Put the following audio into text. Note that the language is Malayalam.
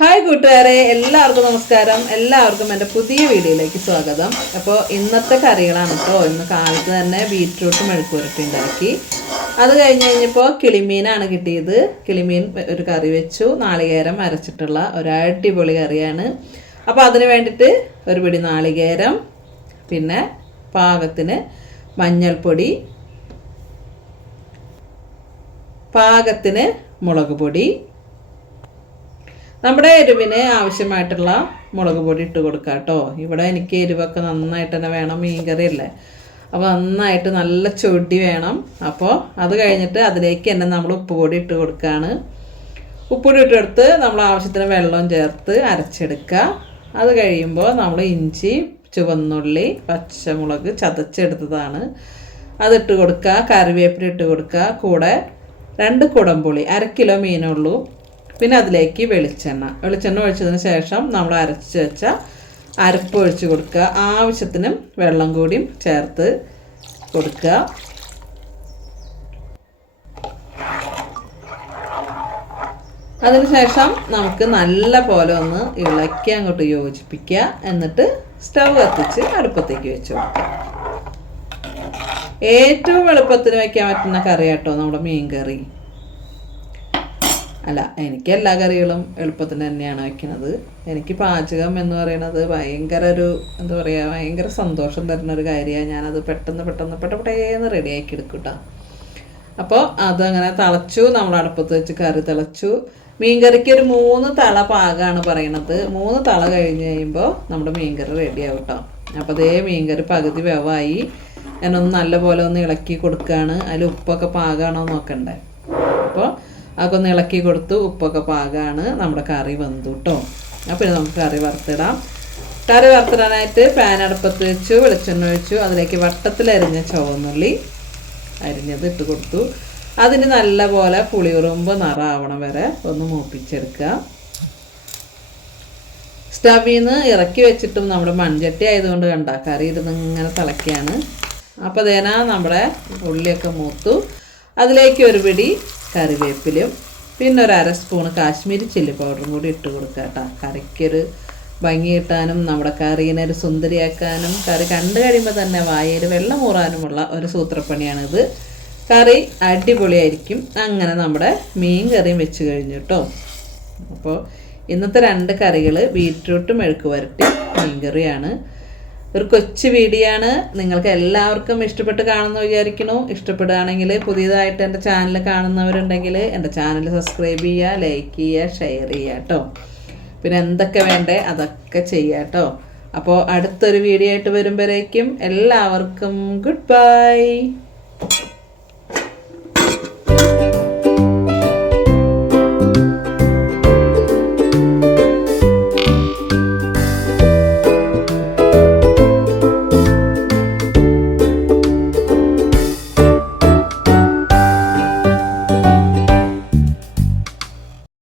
ഹായ് കൂട്ടുകാരെ എല്ലാവർക്കും നമസ്കാരം. എല്ലാവർക്കും എന്റെ പുതിയ വീഡിയോയിലേക്ക് സ്വാഗതം. അപ്പോൾ ഇന്നത്തെ കറികളാണ് കേട്ടോ. ഇന്ന് കാലത്ത് തന്നെ ബീറ്റ്റൂട്ട് മെഴുക്കുരട്ടി ഉണ്ടാക്കി. അത് കഴിഞ്ഞ് കഴിഞ്ഞപ്പോൾ കിളിമീനാണ് കിട്ടിയത്. കിളിമീൻ ഒരു കറി വെച്ചു. നാളികേരം അരച്ചിട്ടുള്ള ഒരു അടിപൊളി കറിയാണ്. അപ്പോൾ അതിന് വേണ്ടിയിട്ട് ഒരു പിടി നാളികേരം പിന്നെ പാകത്തിന് മഞ്ഞൾപ്പൊടി പാകത്തിന് മുളക് പൊടി നമ്മുടെ എരിവിന് ആവശ്യമായിട്ടുള്ള മുളക് പൊടി ഇട്ട് കൊടുക്കുക കേട്ടോ ഇവിടെ എനിക്ക് എരിവൊക്കെ നന്നായിട്ട് തന്നെ വേണം മീൻകറി അല്ലേ? അപ്പോൾ നന്നായിട്ട് നല്ല ചൊടി വേണം. അപ്പോൾ അത് കഴിഞ്ഞിട്ട് അതിലേക്ക് തന്നെ നമ്മൾ ഉപ്പ് പൊടി ഇട്ട് കൊടുക്കുകയാണ് ഉപ്പൊടി ഇട്ടെടുത്ത് നമ്മൾ ആവശ്യത്തിന് വെള്ളം ചേർത്ത് അരച്ചെടുക്കുക. അത് കഴിയുമ്പോൾ നമ്മൾ ഇഞ്ചി ചുവന്നുള്ളി പച്ചമുളക് ചതച്ചെടുത്തതാണ്. അതിട്ട് കൊടുക്കുക കറിവേപ്പില ഇട്ട് കൊടുക്കുക. കൂടെ രണ്ട് കുടംപുളി അര കിലോ മീനുള്ളൂ പിന്നെ അതിലേക്ക് വെളിച്ചെണ്ണ. വെളിച്ചെണ്ണ ഒഴിച്ചതിന് ശേഷം നമ്മൾ അരച്ച് വെച്ച അരപ്പ് ഒഴിച്ച് കൊടുക്കുക. ആവശ്യത്തിന് വെള്ളം കൂടിയും ചേർത്ത് കൊടുക്കുക. അതിനുശേഷം നമുക്ക് നല്ല പോലെ ഒന്ന് ഇളക്കി അങ്ങോട്ട് യോജിപ്പിക്കുക. എന്നിട്ട് സ്റ്റവ് കത്തിച്ച് അടുപ്പത്തേക്ക് വെച്ച് കൊടുക്കുക. ഏറ്റവും എളുപ്പത്തിന് വയ്ക്കാൻ പറ്റുന്ന കറി കേട്ടോ നമ്മുടെ മീൻ കറി അല്ല എനിക്ക് എല്ലാ കറികളും എളുപ്പത്തിൽ തന്നെയാണ് വയ്ക്കുന്നത് എനിക്ക് പാചകം എന്ന് പറയുന്നത് ഭയങ്കര ഒരു എന്താ പറയുക ഭയങ്കര സന്തോഷം തരുന്ന ഒരു കാര്യമാണ്. ഞാനത് പെട്ടെന്ന് പെട്ടെന്ന് പെട്ടെന്ന് റെഡിയാക്കി എടുക്കും കേട്ടോ അപ്പോൾ അതങ്ങനെ തിളച്ചു നമ്മൾ അടുപ്പത്ത് വെച്ച് കറി തിളച്ചു. മീൻകറിക്ക് ഒരു മൂന്ന് തള പാകമാണ് പറയണത്. മൂന്ന് തള കഴിഞ്ഞ് കഴിയുമ്പോൾ നമ്മുടെ മീൻകറി റെഡിയാവും കേട്ടോ അപ്പോൾ അതേ മീൻകറി പകുതി വെവായി. ഞാനൊന്ന് നല്ല പോലെ ഒന്ന് ഇളക്കി കൊടുക്കുകയാണ് അതിൽ ഉപ്പൊക്കെ പാകമാണോ നോക്കണ്ടേ. അതൊക്കെ ഒന്ന് ഇളക്കി കൊടുത്തു. ഉപ്പൊക്കെ പാകമാണ് നമ്മുടെ കറി വന്നു കേട്ടോ അപ്പോൾ നമുക്ക് കറി വറുത്തിടാം. കറി വറുത്തിടാനായിട്ട് പാൻ അടുപ്പത്ത് വെച്ചു വെളിച്ചെണ്ണ ഒഴിച്ചു. അതിലേക്ക് വട്ടത്തിലരിഞ്ഞ ചുവന്നുള്ളി അരിഞ്ഞത് ഇട്ട് കൊടുത്തു. അതിന് നല്ലപോലെ പുളിയുറുമ്പ് നിറാവണം വരെ ഒന്ന് മൂപ്പിച്ചെടുക്കുക. സ്റ്റവിൽ നിന്ന് ഇറക്കി വെച്ചിട്ടും നമ്മുടെ മൺചട്ടി ആയതുകൊണ്ട് കണ്ട കറി ഇരുന്ന് ഇങ്ങനെ തിളക്കിയാണ് അപ്പോൾ അതേനാ നമ്മുടെ ഉള്ളിയൊക്കെ മൂത്തു. അതിലേക്ക് ഒരു പിടി കറിവേപ്പിലും പിന്നെ ഒരു അര സ്പൂണ് കാശ്മീരി ചില്ലി പൗഡറും കൂടി ഇട്ട് കൊടുക്കുക കേട്ടോ. കറിക്കൊരു ഭംഗി കിട്ടാനും നമ്മുടെ കറീനെ ഒരു സുന്ദരിയാക്കാനും കറി കണ്ടു കഴിയുമ്പോൾ തന്നെ വായയിൽ വെള്ളം ഊറാനുമുള്ള ഒരു സൂത്രപ്പണിയാണിത്. കറി അടിപൊളിയായിരിക്കും. അങ്ങനെ നമ്മുടെ മീൻ കറിയും വെച്ച് കഴിഞ്ഞു കേട്ടോ. അപ്പോൾ ഇന്നത്തെ രണ്ട് കറികൾ ബീറ്റ്റൂട്ട് മെഴുക്ക് വരട്ടി മീൻ കറിയാണ് ഒരു കൊച്ചു വീഡിയോ ആണ് നിങ്ങൾക്ക് എല്ലാവർക്കും ഇഷ്ടപ്പെട്ട് കാണുമെന്ന് വിചാരിക്കുന്നു. ഇഷ്ടപ്പെടുകയാണെങ്കിൽ പുതിയതായിട്ട് എന്റെ ചാനൽ കാണുന്നവരുണ്ടെങ്കിൽ എന്റെ ചാനൽ സബ്സ്ക്രൈബ് ചെയ്യുക ലൈക്ക് ചെയ്യുക ഷെയർ ചെയ്യുക കേട്ടോ. പിന്നെ എന്തൊക്കെ വേണ്ടേ അതൊക്കെ ചെയ്യുക കേട്ടോ. അപ്പോൾ അടുത്തൊരു വീഡിയോ ആയിട്ട് വരുമ്പോഴേക്കും എല്ലാവർക്കും ഗുഡ് ബൈ